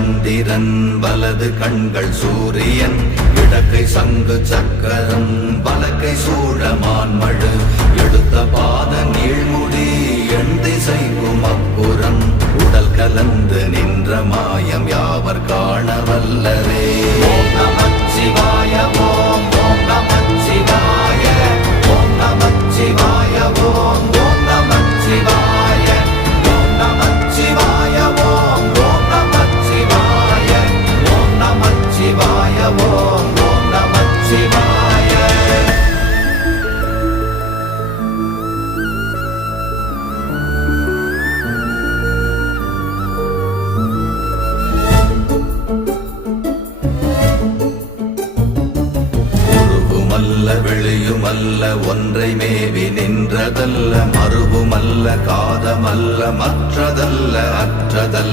சந்திரன் வலது கண்கள் சூரியன் இடக்கை சங்கு சக்கரம் வலக்கை சூழமான்மழு எடுத்த பாத நீழ்முடி எண் திசைக்கும் அப்புறம் உடல் கலந்து நின்ற மாயம் யாவர் காண வல்லரே. ஓம் நமச்சிவாய ஓம் ஓம் நமச்சிவாய ஓம் நமச்சிவாய ஓம் ஓம் நமச்சிவாய ஓம் நமச்சிவாய ஓம் ஓம் நமச்சிவாய ஓம் நமச்சிவாய ஓம் ஓம் நமச்சிவாய. வெளியுமல்ல ஒன்றை மேவி நின்றதல்ல மறுவுமல்ல காதமல்ல மற்றதல்ல அற்றதல்ல